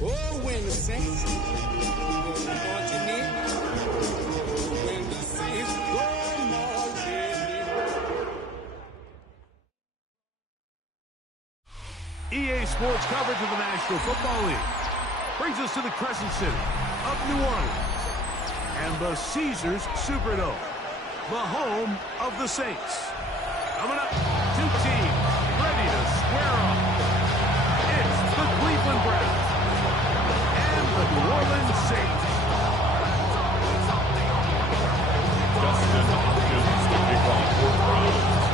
Oh, when the saints marching in, when the saints go marching in. EA Sports coverage of the National Football League brings us to the Crescent City of New Orleans and the Caesars Superdome, the home of the Saints. Coming up, two teams ready to square off. It's the Cleveland Browns and the New Orleans Saints. Justin Hopkins to kick off for Browns.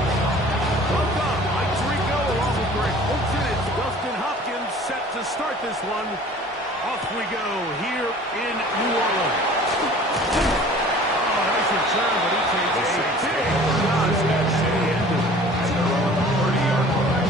Welcome, Mike Tirico along with Greg Olsen. It's Dustin Hopkins set to start this one. Off we go here in New Orleans. Oh, nice return, but he takes a big shot at the end of it. At their own 30-yard line.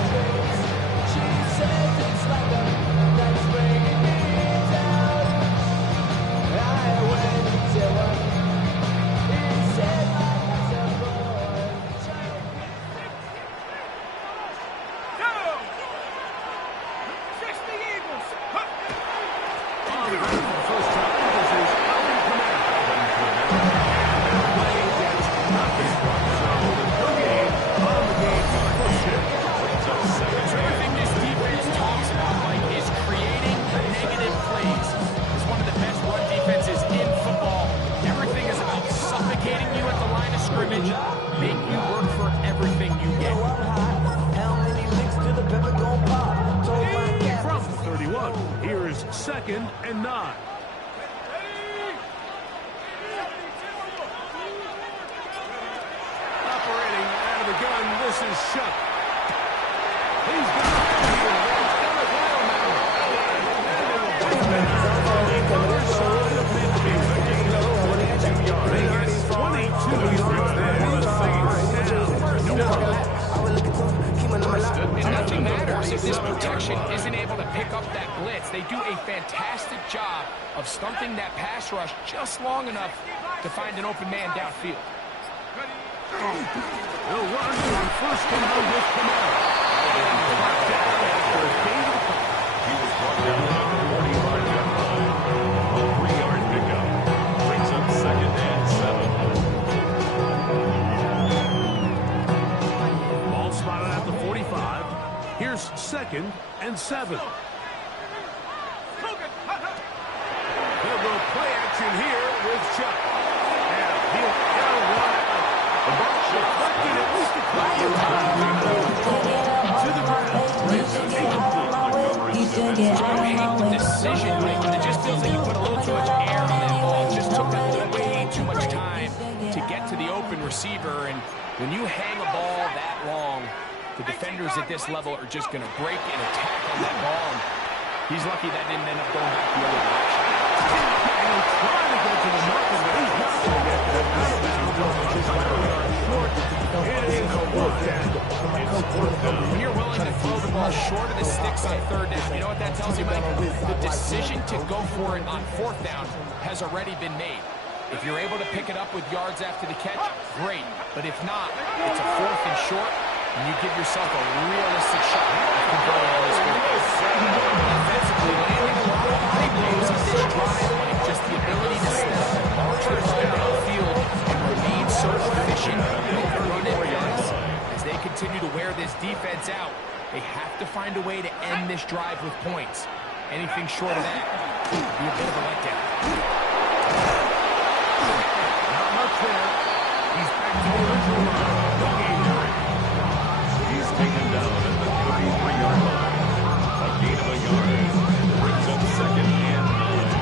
Second and 9. Operating out of the gun, this is Shuck. He's got it here. And nothing matters if this protection isn't able to pick up that blitz. They do a fantastic job of stunting that pass rush just long enough to find an open man downfield. They'll run on first and goal with Kamara. He was brought down on the 45-yard line. A 3-yard pickup brings up second and 7. Ball spotted at the 45. Here's second and 7. They'll go play action here with Chuck. And he'll run out. The ball deflected at least a couple of times. To the ground. Decision making. It just feels like you put a little too much air on that ball. It just took them way too much time to get to the open receiver. And when you hang a ball that long, the defenders at this level are just going to break and attack on that ball. And he's lucky that didn't end up going back the other direction. And he'll try to get to the marker, but he's not going to get that out of bounds. When you're willing to throw the ball short of the sticks on third down, you know what that tells you, Mike? The decision to go for it on fourth down has already been made. If you're able to pick it up with yards after the catch, great. But if not, it's a fourth and short, and you give yourself a realistic shot of converting all this football. Offensively, landing a lot of high blows on this drive, like just the ability to step marchers downfield and remain so efficient with their run yards. As they continue to wear this defense out, they have to find a way to end this drive with points. Anything short of that would be a bit of a letdown. Not much there. He's back to the original line. He's taken down at the 33-yard line. A gain of a yard brings up second and 9.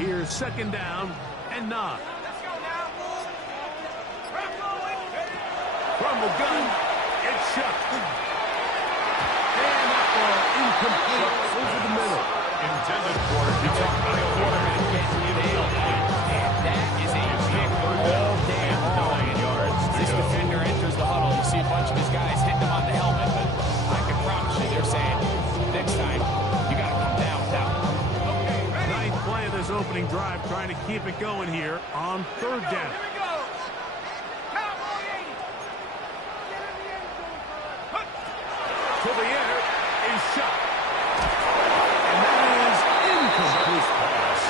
Here's second down and 9. From the gun, it's shut. And that ball incomplete over the middle. Intended for You talk about a quarterback getting nailed. And that is a pick all day long. This defender enters the huddle. You see a bunch of his guys hitting him on the helmet, but I can promise you they're saying, next time, you got to come down with that one. Ninth play of this opening drive, trying to keep it going here on third down. To the air is shot. And that is incomplete.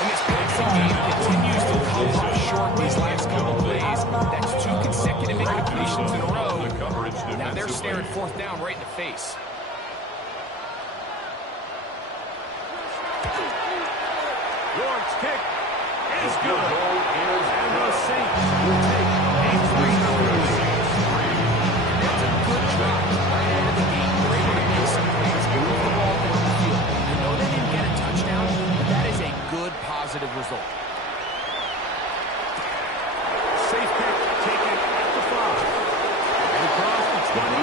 And this passing game continues to come up short these last couple plays. That's 2 consecutive incompletions in a row. Now they're staring fourth down right in the face. York's kick is good. And the Saints will take a 3-0 lead. That's a good drop right out of the gate. They're able to make some plays, move the ball down the field. I know they didn't get a touchdown, but that is a good positive result. Safe kick taken at the 5. And across the 20.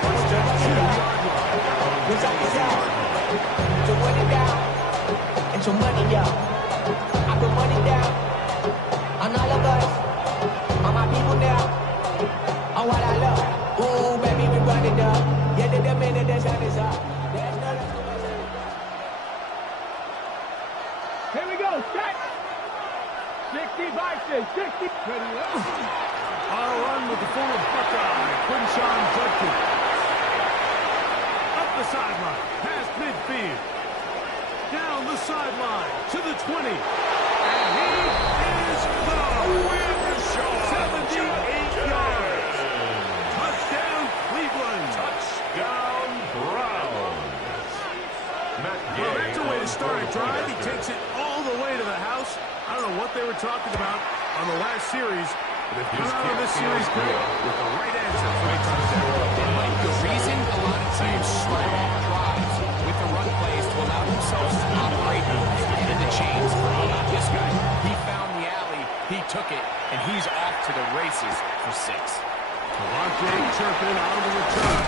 First down, 2-yard line. What's up, what's up? To run it down and to money up. I put money down on all of us, on my people now, on what I love. Ooh, baby, we run it up. Yeah, the minute the sun is up. There's no less to us. Here we go, set. 60 boxes, 60. Ready up. On a run with the former Buckeye, Quinshon Judkins. Up the sideline, past midfield. Down the sideline to the 20. And he is gone. 78 yards. Touchdown, Cleveland. Touchdown, Browns. Well, that's a way to start a drive. He takes it all the way to the house. I don't know what they were talking about on the last series, but they've come out of this series great with the right answer for a touchdown. And Mike, the reason a lot of teams start off drives with the run plays to allow themselves to operate ahead of the chains. How about this guy? He found the alley, he took it, and he's off to the races for 6. Devontae Turpin out of the return.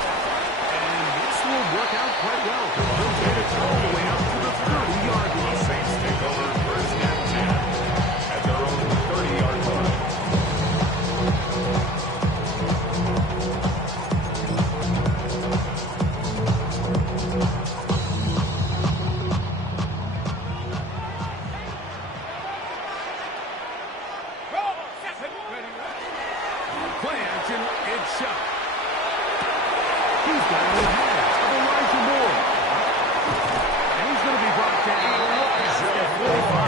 And this will work out quite well. He'll get it all the way up to the 30-yard line. Saints take over first and 10 at their own 30-yard line. Play action, it's shot. He's got it in hands of Elijah Moore. And he's going to be brought down at the 45.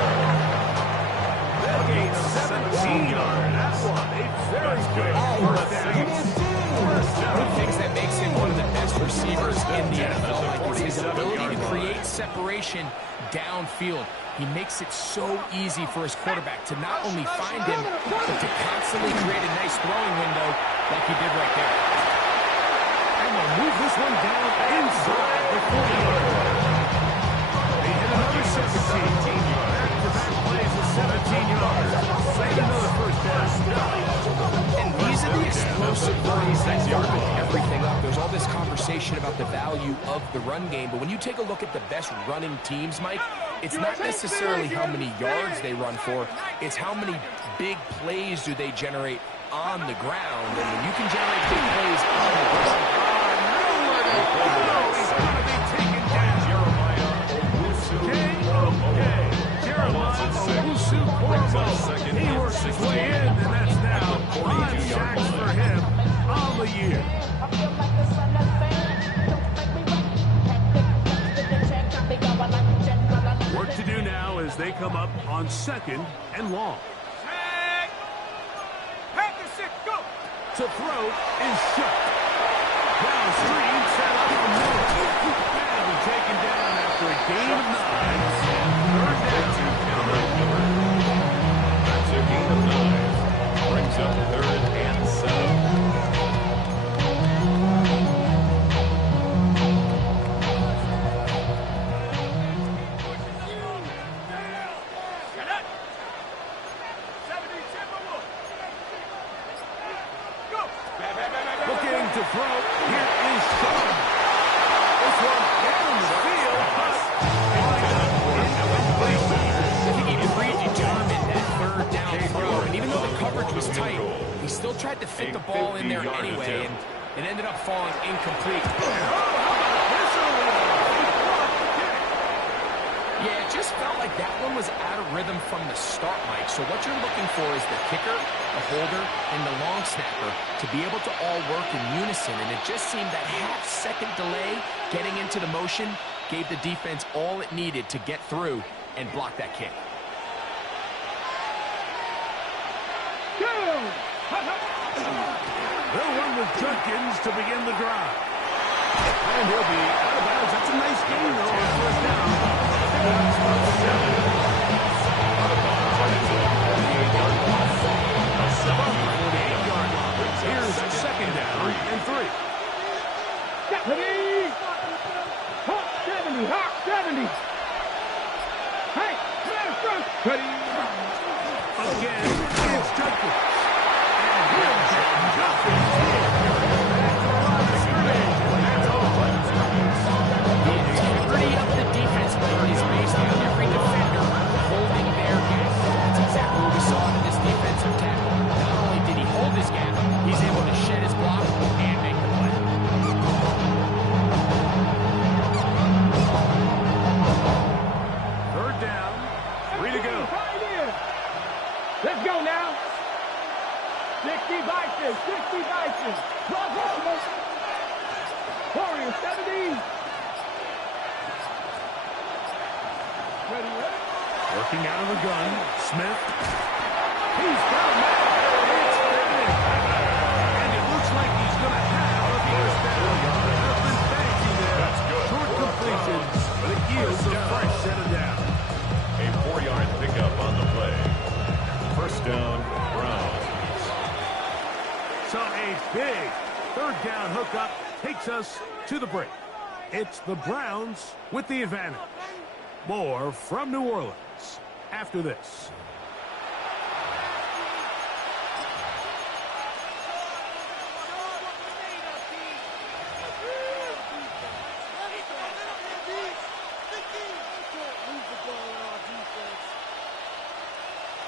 They'll gain 17 yards. That's one. A very good first down. One of the things that makes him one of the best receivers in the NFL, like, is his ability to create separation downfield. He makes it so easy for his quarterback to not only find him, but to constantly create a nice throwing window like he did right there. And they'll move this one down inside the 40-yard line. They hit another 17. Back-to-back plays of 17 yards. Save another first down. And these are the explosive runs that open everything up. There's all this conversation about the value of the run game, but when you take a look at the best running teams, Mike, it's not necessarily how many yards they run for, it's how many big plays do they generate on the ground. And when you can generate big plays on the ground, He's going to be taken down. Jeremiah Owusu-Koramoah. He works his way in, and that's now 5 sacks for him on the year. Work to do now as they come up on 2nd and long. To throw is shut. Downstream, set up for Miller. And be taken down after a gain of 9. That's a gain of 9. Brings up 3rd and 7. fit the ball in there anyway, and it ended up falling incomplete. Yeah, it just felt like that one was out of rhythm from the start, Mike. So what you're looking for is the kicker, the holder, and the long snapper to be able to all work in unison. And it just seemed that half-second delay getting into the motion gave the defense all it needed to get through and block that kick. They'll run with Judkins to begin the drive. And he'll be out of bounds. That's a nice gain, though, on first down. Here's second down and 3. Deputy! Hawk 70, Hawk 70. Hey, man, front. Ready. Again, it's Judkins. And he'll get nothing. The integrity of the defense is based on every defender holding their gap. That's exactly what we saw in this defensive tackle. Not only did he hold his gap, he's able to shed his block and make the play. Third down, 3 to go. Let's go now. 60 Bison, 60 Bison. Warrior 70. Ready, ready. Working out of the gun, Smith. He's got a man. It's finished. And it looks like he's going to have a first down. Nothing fancy there. That's good. Short completion, but it yields a fresh set of down. A 4-yard pickup on the play. First down, Browns. So a big third down hookup takes us to the break. It's the Browns with the advantage. More from New Orleans after this.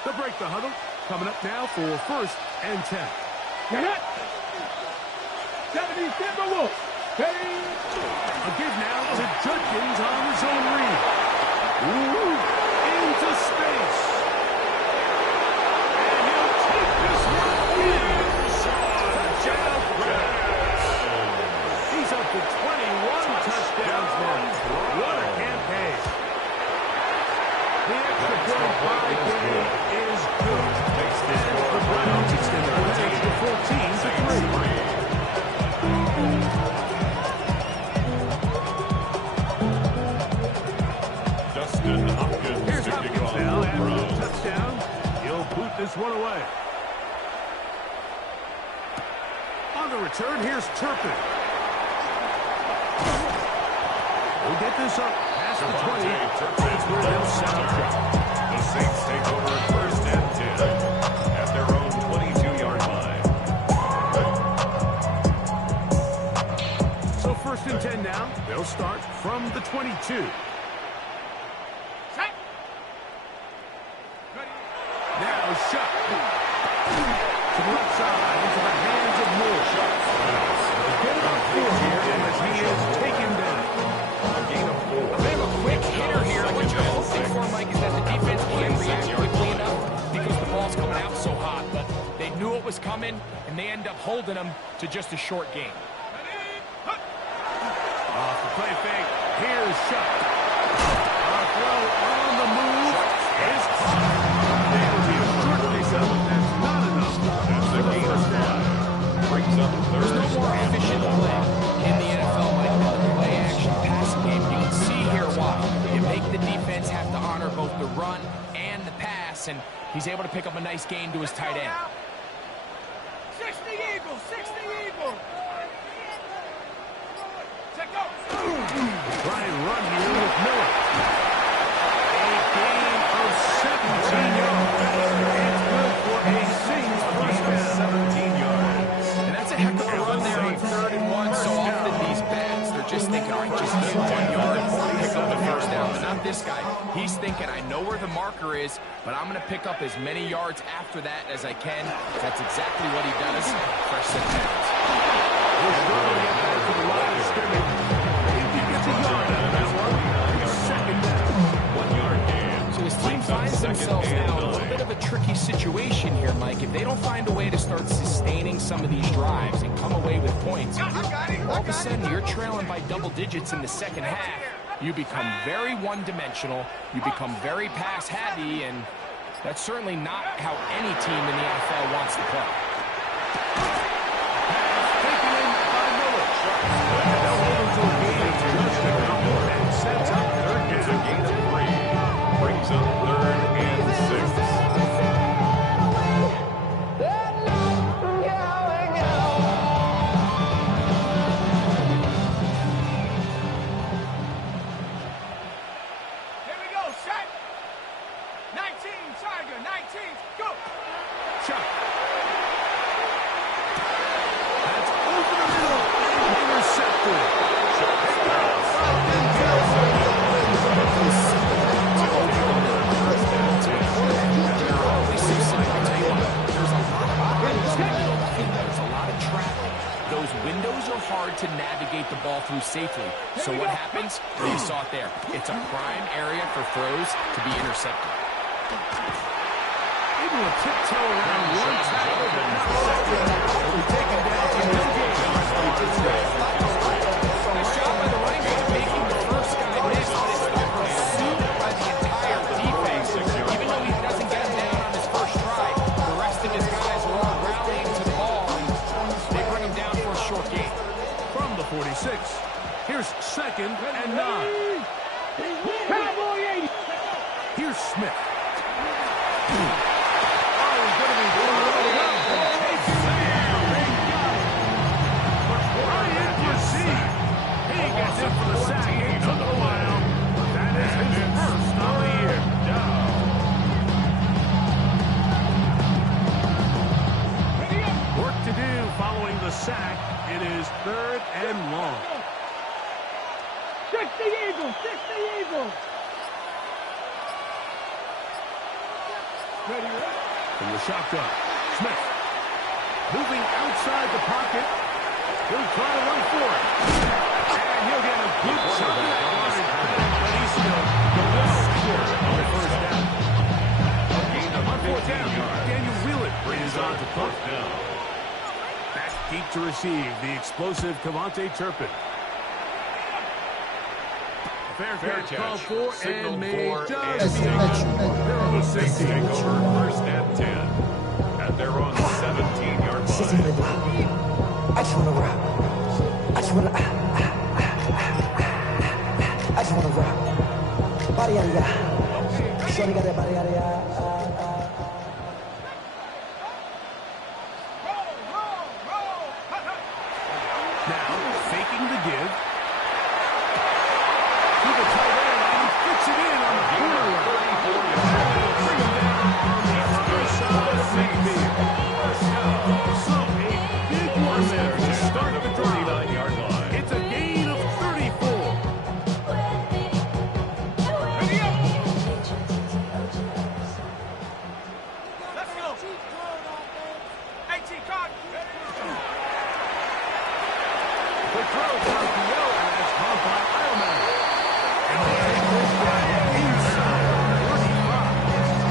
To break the huddle, coming up now for first and 10. Get it. 70 Timberwolves. Ready. A give now to Judkins on his own read. Ooh, into space. And he'll take this one touchdown pass. He's up to 21 touchdowns now. What a campaign. The extra point by game is good. And the Browns extend their lead to 14-3. Dustin Hopkins. Here's Hopkins now after the touchdown. He'll boot this one away. On the return, here's Turpin. We'll get this up past the 20. That's where they'll set up shop. The Saints take over first and 10 at their own 22-yard line. So first and 10 now. They'll start from the 22. Now shot. To the left side, into the hands of Moore. Get it up 4 here as he is taken down. A gain of 4. They have a quick hitter here. What you're hoping for, Mike, is that the defense can't react quickly enough because the ball's coming out so hot. But they knew it was coming, and they end up holding them to just a short game. Off the play fake. Here's shot. A throw on the move is caught. That'll be a short piece of it. That's not enough. That's a gain of 5. Brings up There's third no more and efficient 4. play in the NFL, Mike, than the play-action passing game. You can see here why. You make the defense have to honor both the run and the pass, and he's able to pick up a nice gain to his tight end. 60 Eagles, 60 Eagles. Check out. Try and run here with Miller. A gain of 17 yards. It's good for a Saints first down. 17 yards. And that's a heck of a run there on 3rd and 1. So often these backs, they're just thinking, all right, just get 1 yard, pick up the first down. But not this guy. He's thinking, I know where the mark marker is, but I'm going to pick up as many yards after that as I can. That's exactly what he does. Fresh set downs. He's going to get back to the line of scrimmage. He gets a yard out of that one. Second down. 1 yard gain. So his team finds themselves now in a little bit of a tricky situation here, Mike. If they don't find a way to start sustaining some of these drives and come away with points, all of a sudden you're trailing by double digits in the second half. You become very one-dimensional. You become very pass-heavy, and that's certainly not how any team in the NFL wants to play. Taken in by Miller. They'll hold him to a gain of just a couple and sets up third It's a down. gain of 3. Brings up 3rd and 6. Here we go, set. 19, Tiger, 19, go. Shot. That's over the middle. Intercepted. There's a lot of traffic. Those windows are hard to navigate the ball through safely. So what happens? You saw it there. It's a prime area for throws to be intercepted. Able to tiptoe around one tackle, but not second. Taken down to no gain. Nice job by the running back making the first guy miss, but it's been pursued by the entire defense. Even though he doesn't get him down on his first try, the rest of his guys are all rallying to the ball, and they bring him down for a short gain. From the 46. Here's 2nd and 9. Cowboy 80. Here's Smith. Oh, he's going to be blown up. Takes it down. They got it. But Ryan Brzee, he gets in for the sack. It took a while, but that is his first on the year. Work to do following the sack. It is 3rd and long. 60 Eagles, 60 Eagles. Ready, ready. From the shotgun, Smith. Moving outside the pocket. He'll try to run for it. And he'll get a good chunk of that one. But he's still short on the first down. On 4th down, Daniel Wheeler brings on to 4th down. Back deep to receive the explosive Cavante Turpin. Fair catch called for Signal and made for just and beyond. They're on the Saints 16. take over 1st and 10. And they're on 17-yard line. I just wanna rock. I just wanna rock. Body yada yada. Shorty got that body yada yada. Now, faking the give. To the tight end, and he fits it in on the corner. Bring him down on the other side of midfield. So, a big one there to start the drive. 39-yard line. It's a gain of 34. Ready up. Let's go. 18 card. The throw down to Will, and that's caught by Eilman. And they take this guy inside 45.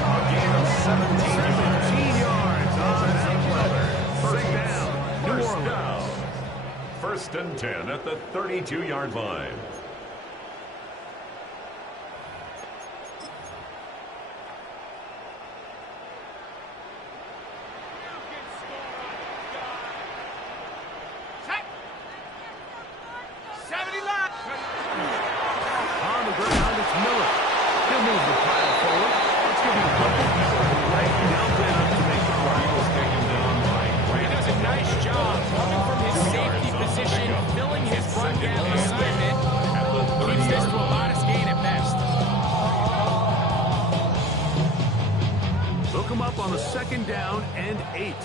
A gain of 17 yards on that play. First down, New Orleans. 1st and 10 at the 32-yard line. Set. 70 line. On the ground, it's Miller. He'll move the pile forward. Let's give him a couple. Right down to make the play. He does a nice job coming from his safety position, filling his run down assignment. Keeps this to a modest gain at best. Look him up on the 2nd down and 8.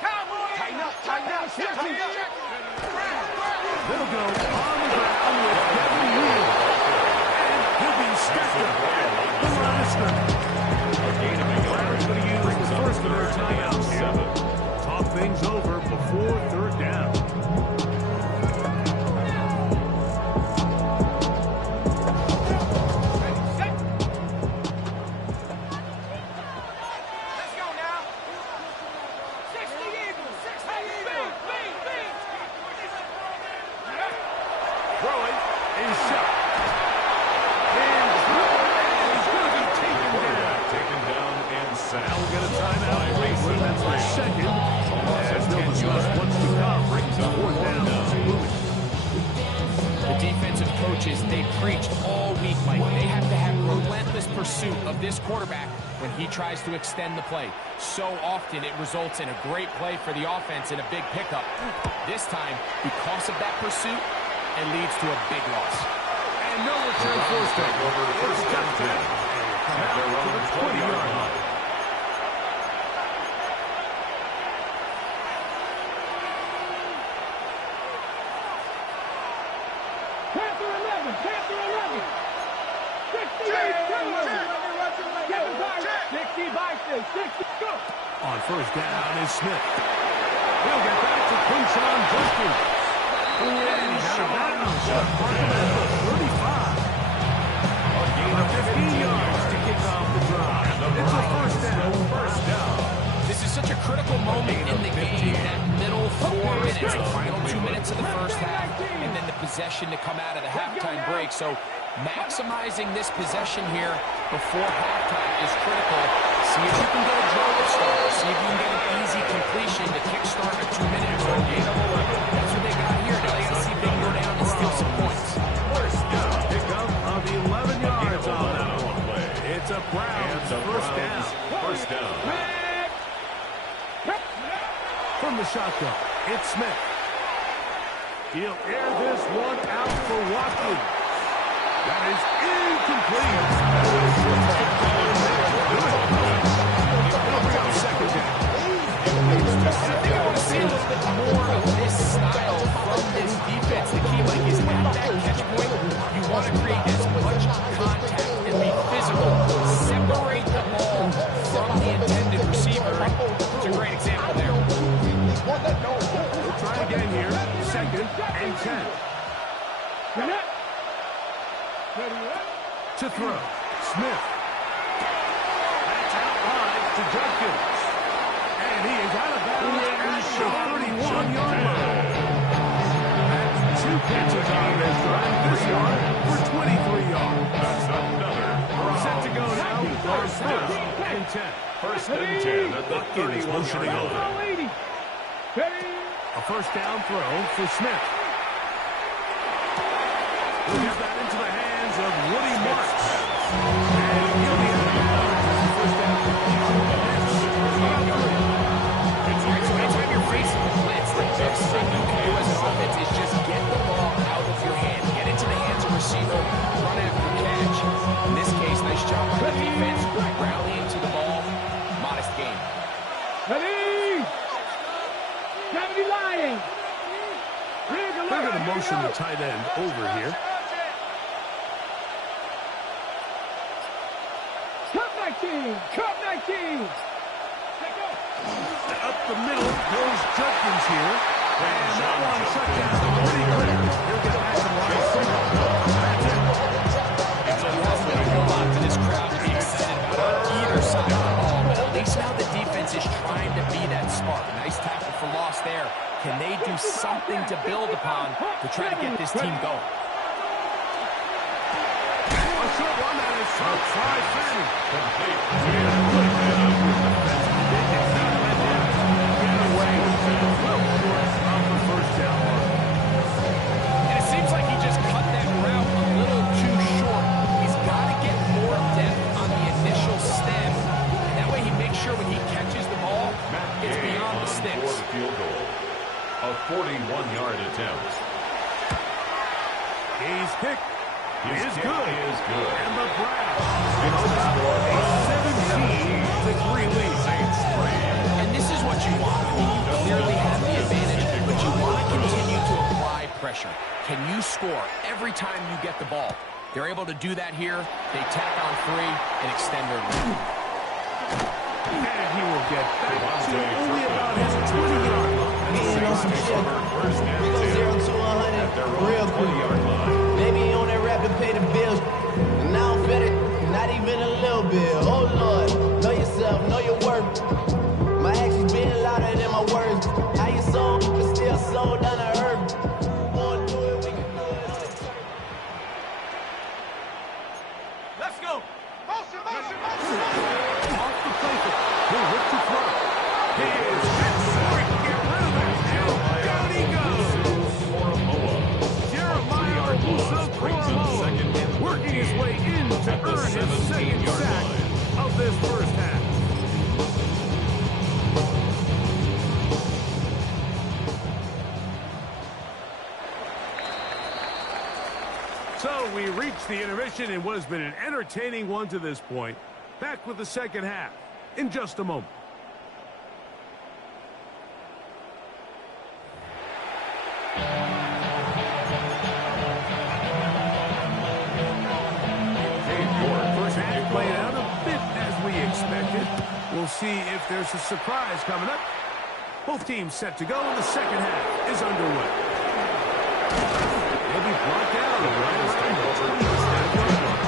Cowboy. Tighten up, tighten up, tighten up. They'll go on the ground with Devin Wheeler. And he'll be stepped up. The line of scrimmage. A gain of a yard. Going to use Brings the up first of their third and timeouts here. 7. Talk things over before third down. Let's go now. 60 Eagles. 60 Eagles. Throwing is shot. And he's going to be taken down. Taken down and sacked. Now we'll get a timeout. Cleveland. That's the second. As they'll discuss what's to come. Brings up Fourth down. The defensive coaches, they preached all week, Mike. They have to have relentless pursuit of this quarterback when he tries to extend the play. So often it results in a great play for the offense and a big pickup. This time, because of that pursuit, it leads to a big loss. And no return forced Take over over. first down 10. At their own 20-yard line. Panther 11. Panther 11. 68. Kevin Byron. 60 Bison. 60. Go. On first down is Smith. He'll get back to Quinshon Judkins. And he's out of bounds. Markham at the 35. About 15 yards to kick off the drive. It's a first down. First down. This is such a critical moment in the game, that middle 4 minutes, the final 2 minutes of the first half, and then the possession to come out of the halftime break. So maximizing this possession here before halftime is critical. See if you can get a drive start. See if you can get an easy completion to kickstart a 2-minute drill game. That's what they got here. Now they got to see if they can go down and steal some points. First down. Pickup of 11 yards on that one. It's a Browns first down. First down. From the shotgun, it's Smith. He'll air this one out for Watkins. That is incomplete. Second down. I think I want to see a little bit more of this style from this defense. The key, Mike, is at that catch point, you want to create as much contact and be physical. Separate the ball from the intended receiver. It's a great example there. We'll try again here. Second and 10. To throw. Smith. That's out wide to Judkins. And he is out of bounds at the 31-yard line. That's 2 catches on this drive. This yard for 23 yards. That's another. Set to go now. First and 10. First and 10 at the 31-yard line. A first down throw for Smith. He'll get that into the hands of Woody Marks. And he'll be out of bounds. First down. So anytime you're facing a blitz, the best thing you can do as an offense is just get the ball out of your hand. Get into the hands of receiver, run after the catch. In this case, nice job by the defense, rallying to the ball. Modest game. Ready? 70 Lions. They're going to motion the tight end over here. Cup 19. Cup 19. Up the middle goes Judkins here. And that one shut down pretty quick. He'll get back to line of scrimmage. That's it. It's a lot to this crowd to be excited about either side of the ball, but at least now the defense is trying to be that spark. Nice tackle for loss there. Can they do something to build upon to try to get this team going? A short one that is short side 30. And it seems like he just cut that route a little too short. He's got to get more depth on the initial stem, and that way he makes sure when he catches the ball, it's beyond the sticks. Field goal. A 41-yard attempt. He's kicked. His Is kick good. is good. And the Browns pick up a 17-3 lead. And this is what you want. I mean, you clearly have the advantage, but you want to continue to apply pressure. Can you score every time you get the ball? They're able to do that here. They tack on 3 and extend their lead. And he will get back to only about his 20-yard line. First and We go 0 to 100 real quick. Maybe on that rap to pay the bills. And I don't feel it, not even a little bit. Oh Lord, know yourself, know your worth. My actions being louder than my words. How you sold, but still sold down to earth. Wanna do it, we can do it. Let's go. Motion, motion, motion. Off the playbook. He'll look to throw. He is hit. Get rid of that. And down he goes. Jeremiah Owusu-Koramoah working his way in to earn his second sack of this first half. So we reach the intermission in what has been an entertaining one to this point. Back with the second half in just a moment. First half played out a bit as we expected. We'll see if there's a surprise coming up. Both teams set to go, and the second half is underway. He'll be blocked out right around the 25-yard line.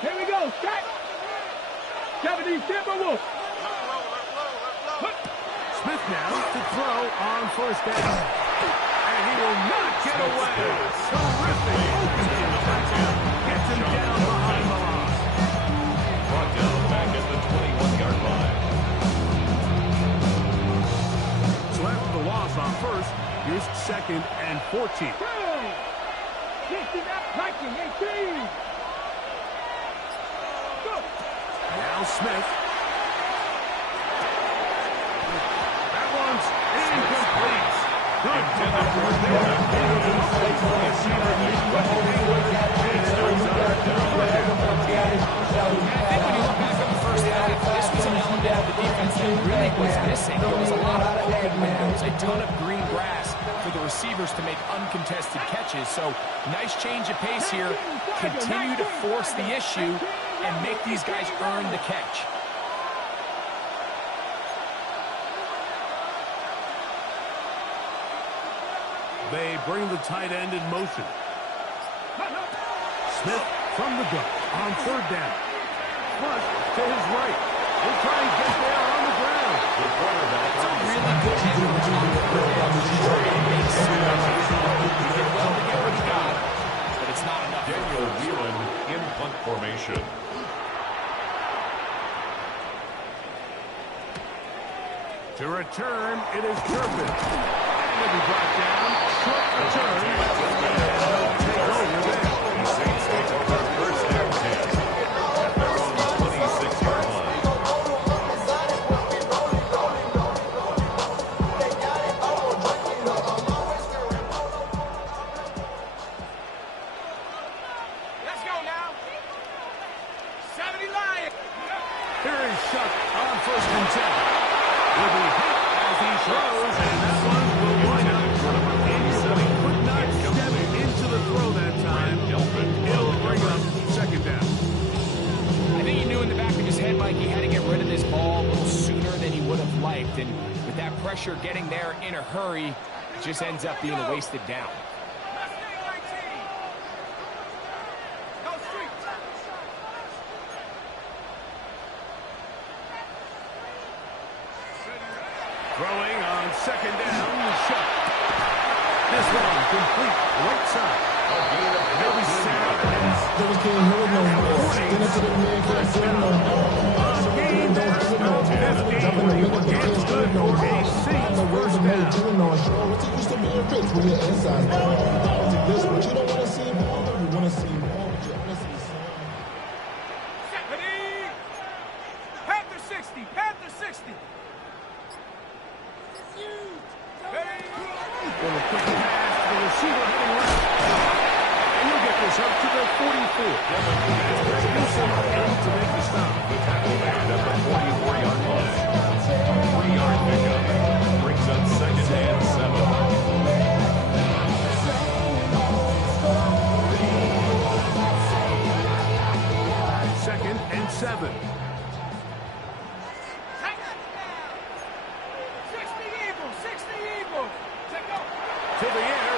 Here we go. Shot. 70 Timberwolves. Smith now to throw on first down. And he will not get away. Terrific opening touchdown. Gets him down behind the line. Brought down back at the 21-yard line. So after the loss on first, here's 2nd and 14. 60 back, Viking, 18. Go. Now Smith. That one's incomplete. Good coverage right there. I think when you look back on the first half, this was an element of the defense that really was missing. There was a lot of open windows, a ton of green grass for the receivers to make uncontested catches. So nice change of pace here. Continue to force the issue and make these guys earn the catch. They bring the tight end in motion. Smith from the gun on third down. Flush to his right. He'll try and get there on the ground. It's a really good effort on third down to try and make some catches. He did well to get what he got, but it's not enough. Daniel Whelan in punt formation. To return, it is Turpin. And he'll be brought down. Short return. Take over there. The Saints take over first and 10 at their own 26-yard line. Let's go now. 70 Lions. Here is Shuck on first and 10. Will be hit as he throws, and that one will wind up. He could not step into the throw that time. He'll bring up second down. I think he knew in the back of his head, Mike, he had to get rid of this ball a little sooner than he would have liked. And with that pressure getting there in a hurry, it just ends up being a wasted down. Go street. Throwing on second down, Shuck. This one complete right side. He'll be sacked. Panther 60. Panther 60. With a quick pass to the receiver heading left. And you'll get the this up to the 44. That's Newsom in to make the stop. The tackle made at the 44-yard line. A 3-yard pickup brings up second and 7. Second and 7. To the air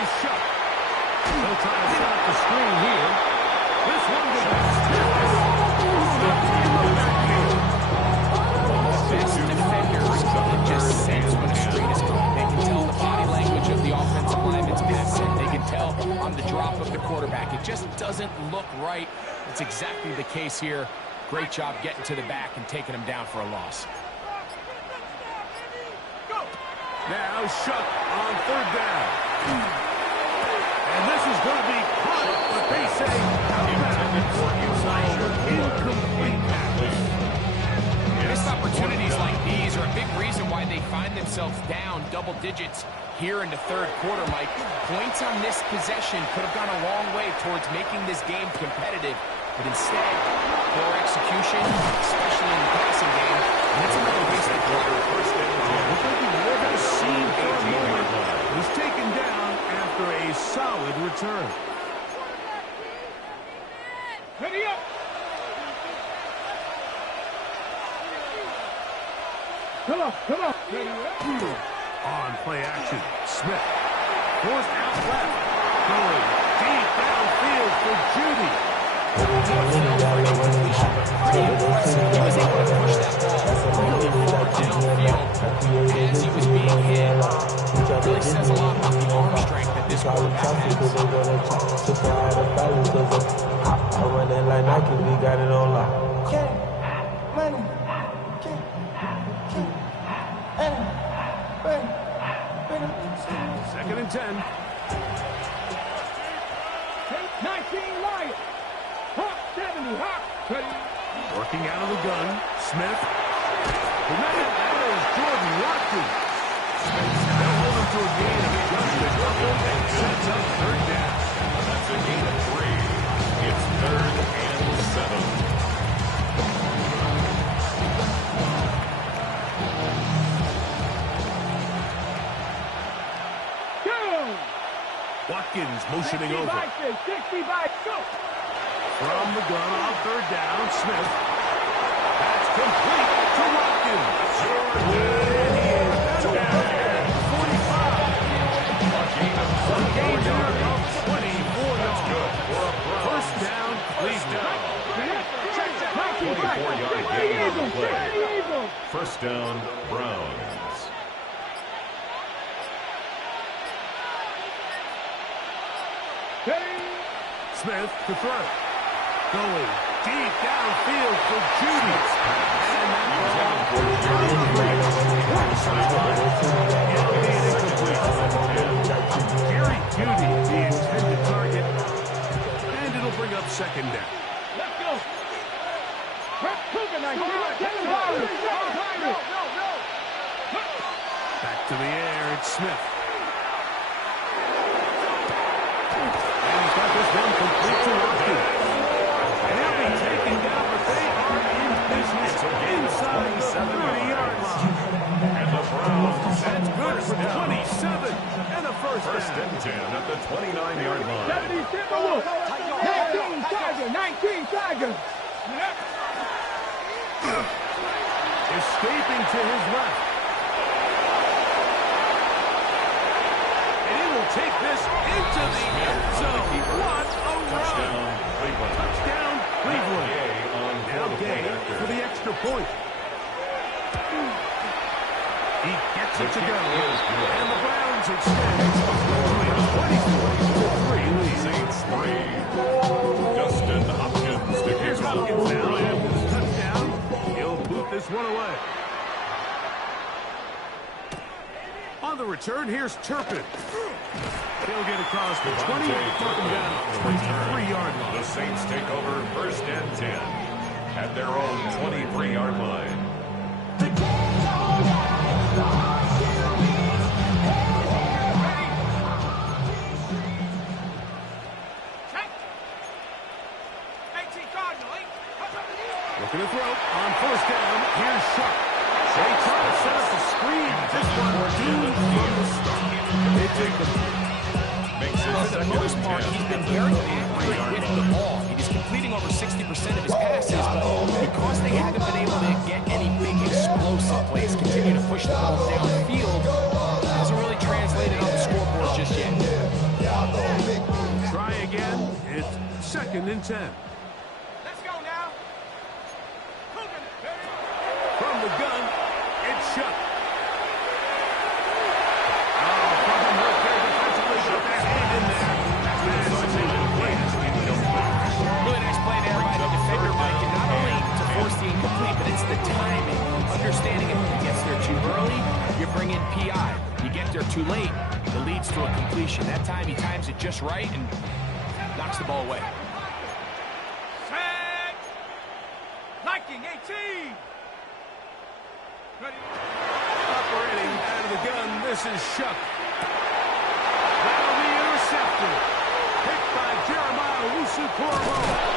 is shot. They'll try to set up the screen here. This one will be This defender can just sense when a screen is coming. They can tell the body language of the offensive lineman's pass set. They can tell on the drop of the quarterback. It just doesn't look right. It's exactly the case here. Great job getting to the back and taking him down for a loss. now shut on third down. And this is going to be caught, but they say incomplete pass. Missed opportunities like these are a big reason why they find themselves down double digits here in the third quarter, Mike. Points on this possession could have gone a long way towards making this game competitive, but instead, poor execution, especially in the passing game, and that's another wasted quarter. First and 10. Look like he let us see for a moment. He's taken down after a solid return. Ready up. Come on. Ready up. On play action, Smith. Forced out left. Going deep downfield for Judy. Pretty impressive. He was able to push that ball really far downfield as he was being hit. Really says a lot about the arm strength that this quarterback has. I run it like Nike, we got it on lock. Money. Second and 10. 19 Lions. Hawk 70. Hawk. Ready. Working out of the gun, Smith. The man out is Jordan Watkins. They'll hold him to a gain of just a couple and sets up third down. That's a gain of 3. It's third and 7. Watkins motioning 60 over. by 60 by go. From the gun on third down, Smith. That's complete to Watkins. And he is down at 45. A gain of 24 yards. First down, Cleveland. 24-yard gain on the play. First down, Browns. Smith to throw. Going deep downfield for Judy. And that ball Gary Judy, the intended target. And it'll bring up second down. Let's go. Back to the air, it's Smith. Got this one complete to Watkins. And he'll be taken down, but they are in business inside the 30-yard line. And the Browns. That's good for 27 and a first and 10 at the 29-yard line. 70 Timberwolves. 19 Tigers. 19 Tigers. Escaping to his left. And he will take this into the end zone. What a run. Touchdown, Cleveland. Now Gay for the extra point. He gets it to go. And the Browns extend a 24-3 lead. Saints 3. Justin Hopkins to Here's kick Hopkins off. now after the touchdown. He'll boot this one away. On the return, here's Turpin. He'll get across the 20, talking down 23-yard line. The Saints take over first and 10 at their own 23-yard line. On first down, here's Shuck. They try to set up a screen. This one doomed from the start. It's incomplete. For the most part, he's been very accurate with the ball. He's completing over 60% of his passes, but because they haven't been able to get any big explosive plays, continue to push the ball downfield, hasn't really translated on the scoreboard just yet. Try again. It's 2nd and 10. Let's go now. From the gun, it's Shuck. Really nice play there by the defender, Mike, and not only to force the incomplete, but it's the timing. Understanding if he gets there too early, you bring in PI. You get there too late, it leads to a completion. That time he times it just right and knocks the ball away. Set. Liking 18. Ready. Operating out of the gun, this is Shuck. That'll be intercepted. Picked by Jeremiah Owusu-Koramoah.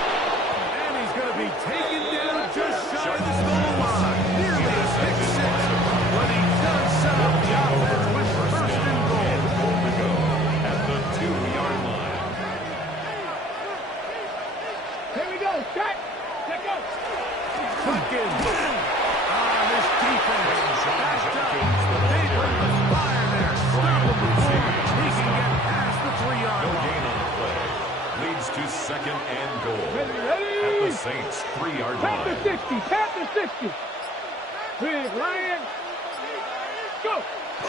And he's going to be taken down just shy of the goal line. Nearly a pick six. But he does set up the offense with first and goal. At the 2-yard line. Here we go. Set. Let go. Huckins. This defense. Backed up. They bring the fire there. Stop him before he can get past the 3-yard No line. gain on the play. Leads to 2nd and goal. Ready. At the Saints 3-yard Pat line. the 60. Pat the 60. Big Ryan. Go.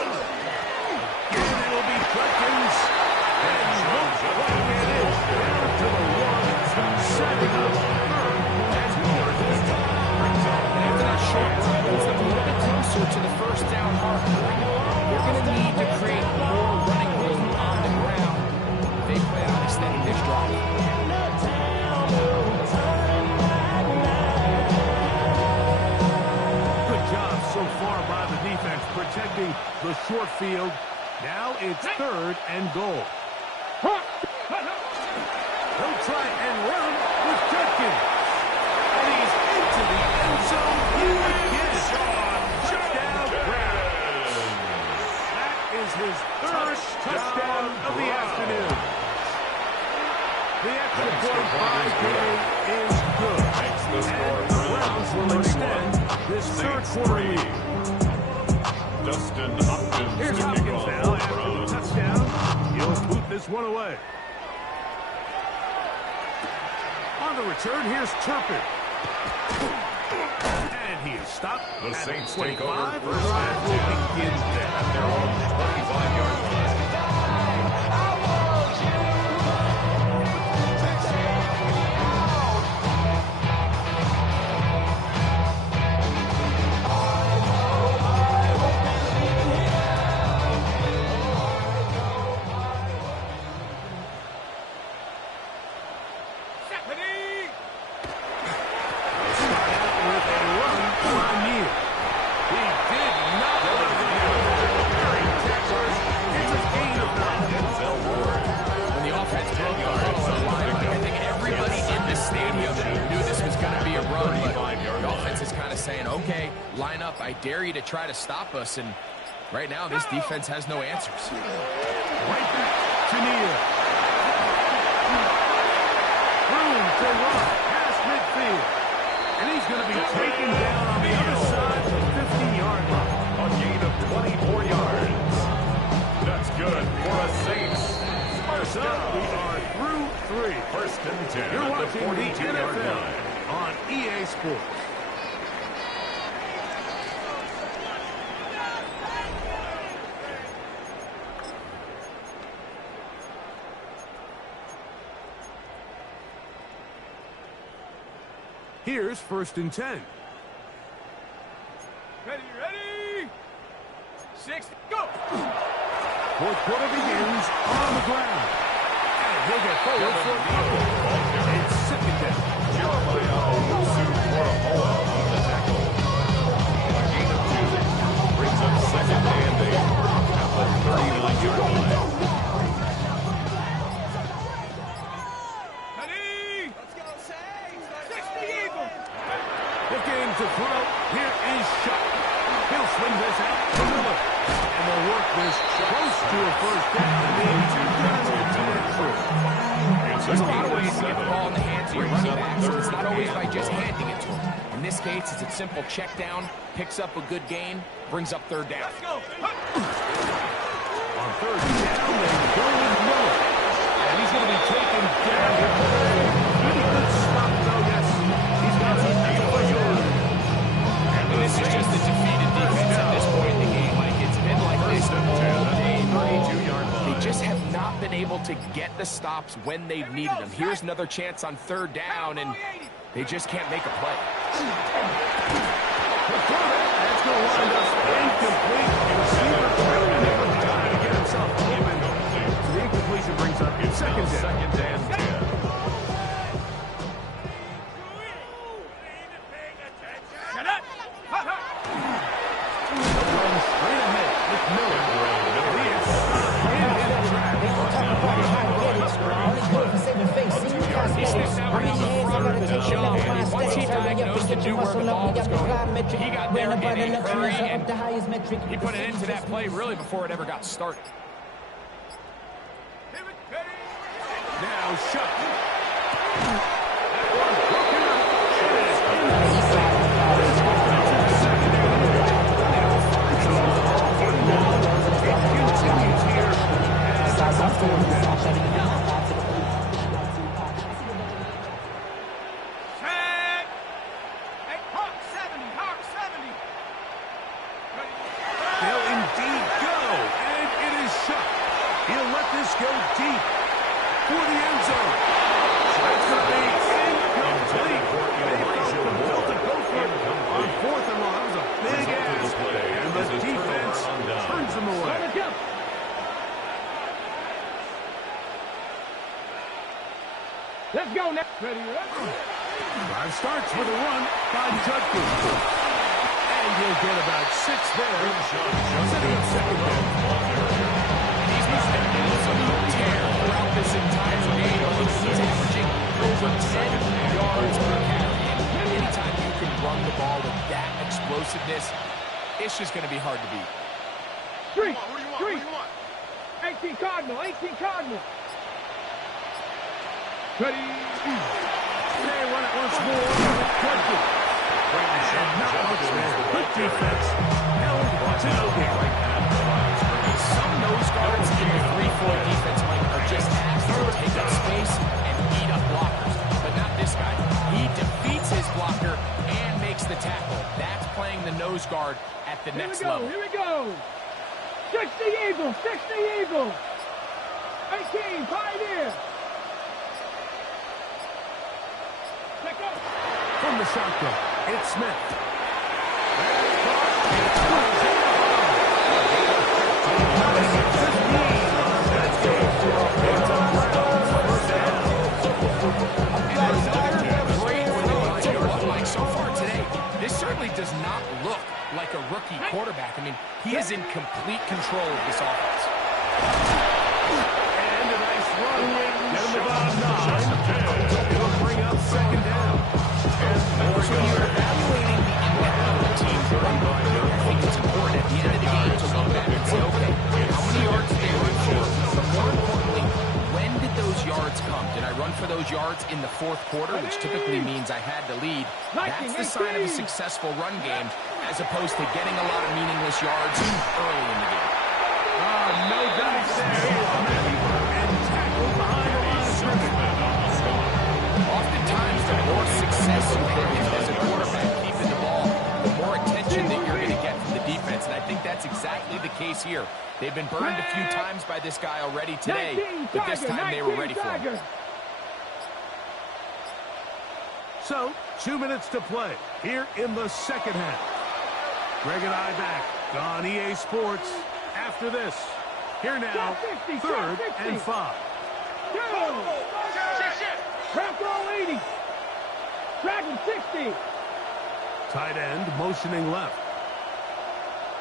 And it'll be Huckins. And look what it is. Down to the 1. Setting up 3rd and goal. And after that short run, moves them a little bit closer to the first down marker. They're going to need to create more running room on the ground. They plan on extending this drive. Good job so far by the defense protecting the short field. Now it's 3rd and goal. He'll try and run with Judkins. And he's into the end zone again. Touchdown Browns. That is his 3rd touchdown of the afternoon. The extra point by game is good. And the Browns will extend this 3rd quarter lead. Dustin Hopkins Here's to kick Hopkins off now for the after the Browns. touchdown. He'll boot this one away. On the return, here's Turpin. And he is stopped The at Saints 25. take over The first drive and will 10 begin there. at their own 25-yard line. Ready. With a run by Neal. He did not let it go. Very Texas. It's a gain of 9. Denzel Ward. When the offense broke the line, I think everybody in the stadium knew this was going to be a run, but the offense is kind of saying, okay, line up, I dare you to try to stop us, and right now this defense has no answers. Right back to Neal. Room to run past midfield. And he's going to be taken down on the other side of the 50-yard line. A gain of 24 yards. That's good for the Saints. First up, we are through 3. First and 10 You're at the watching the 42-yard NFL line. on EA Sports. Here's 1st and 10. Ready. 60. Go. 4th quarter begins on the ground. And he'll get forward for a couple. It's 2nd down. Jeremiah Owusu-Koramoah on the tackle. A gain of 2. Brings up 2nd and 8 at the 39-yard line. Ready. Let's go, Saints. 60 Eagles. Looking to to throw. Here is Shuck. He'll swing this out to Miller. And they'll work this close to a first down. There's a lot of ways to get the ball in the hands of your running backs. It's not always by just handing it to them. In this case, it's a simple check down, picks up a good gain, brings up third down. On third down, they go with Miller. And he's going to be taken down. Really good stop, though, yes. He's got it at the first down. And this is just a defeated defense at this point in the game. Like, it's been like this all day long. They just have not been able to get the stops when they've needed them. Here's another chance on third down, and they just can't make a play. That's going to wind up incomplete. The receiver really never had time to get himself open. So the incompletion brings up second down. Second and 10. Run straight ahead with Miller. He steps out right on the front of the jump, and once he diagnosed and knew where the ball was going, he got there in a hurry, and he put an end to that play really before it ever got started. Now Shuck. They'll indeed go, and it is Shuck. He'll let this go deep for the end zone. That's going to be incomplete. They felt compelled to go for it on fourth and long. That was a big ask, and the defense turns them away. Let's go now. Ready, Drive starts with a run by Judkins. And he'll get about 6 there. Setting up second down. He's been on an absolute tear throughout this entire game. He's averaging over 10 yards per carry. And anytime you can run the ball with that explosiveness, it's just going to be hard to beat. Three. 18 Cardinal. Ready. They run it once more. Judkins. And not much there. Good defense. Held to no gain. Some nose guards in the 3-4 defense, Mike, are just asked to take up space and eat up blockers. But not this guy. He defeats his blocker and makes the tackle. That's playing the nose guard at the next level. Here we go. 60 Eagles. 18 Pioneer. Check out. From the shotgun, it's Smith. So far today, this certainly does not look like a rookie quarterback. I mean, he is in complete control of this offense. And a nice run. Get him about 9. It'll bring up second down. So when you're evaluating the impact of the team run by, I think it's important at the end of the game to look back and say, okay, how many yards did they run for? But more importantly, when did those yards come? Did I run for those yards in the fourth quarter, which typically means I had to lead? That's the sign of a successful run game, as opposed to getting a lot of meaningless yards early in the game. No dice there. And tackled behind the line of scrimmage. Oftentimes, the more success you have as a quarterback keeping the ball, the more attention that you're going to get from the defense. And I think that's exactly the case here. They've been burned a few times by this guy already today, but this time they were ready for him. So, 2 minutes to play here in the second half. Greg and I back on EA Sports after this. Here now, 3rd and 5. Crack roll 80. Dragon 60. Tight end motioning left.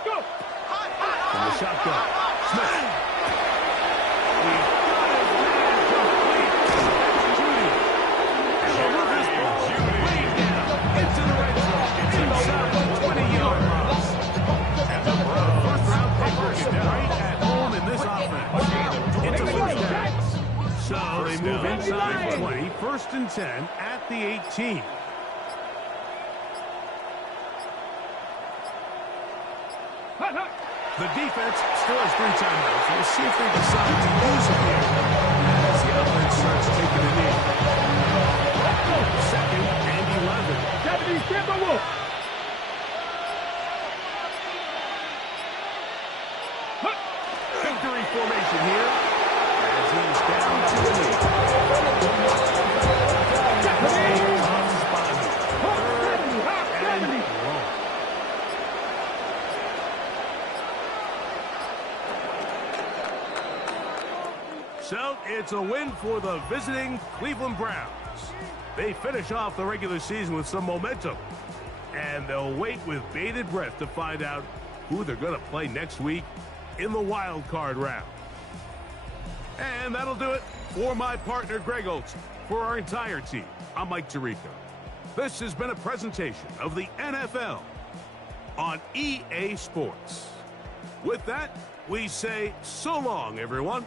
Go. From the shotgun, Smith. He's got his man complete. Judy. And the rookies ball laid down into the red zone. move inside 20, 1st and 10 at the 18. The defense still has 3 timeouts. We'll see if they decide to use them here as the offense starts taking a knee. 2nd and 11. Deputy Timberwolf. Victory formation here as he's down to a knee. So it's a win for the visiting Cleveland Browns. They finish off the regular season with some momentum, and they'll wait with bated breath to find out who they're going to play next week in the wild card round. And that'll do it for my partner Greg Olson. For our entire team, I'm Mike Tirico. This has been a presentation of the NFL on EA Sports. With that, we say so long, everyone.